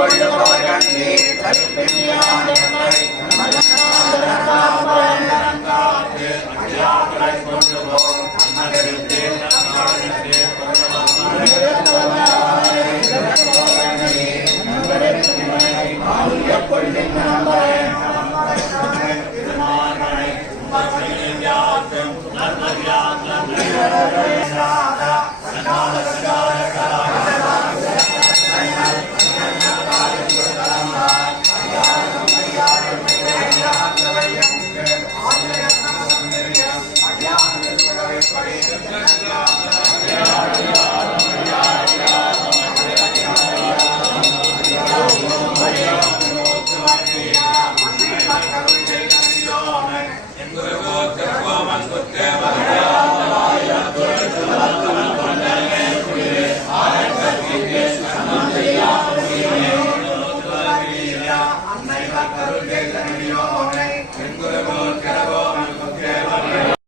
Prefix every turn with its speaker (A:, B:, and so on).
A: கொள்ளுபவர் கண்டே சத்தியானத்தை அடியார்களை கொண்டு போகும் நகரத்தே நகரத்தே கொள்ளுபவர் கொள்ளும் கற்பனை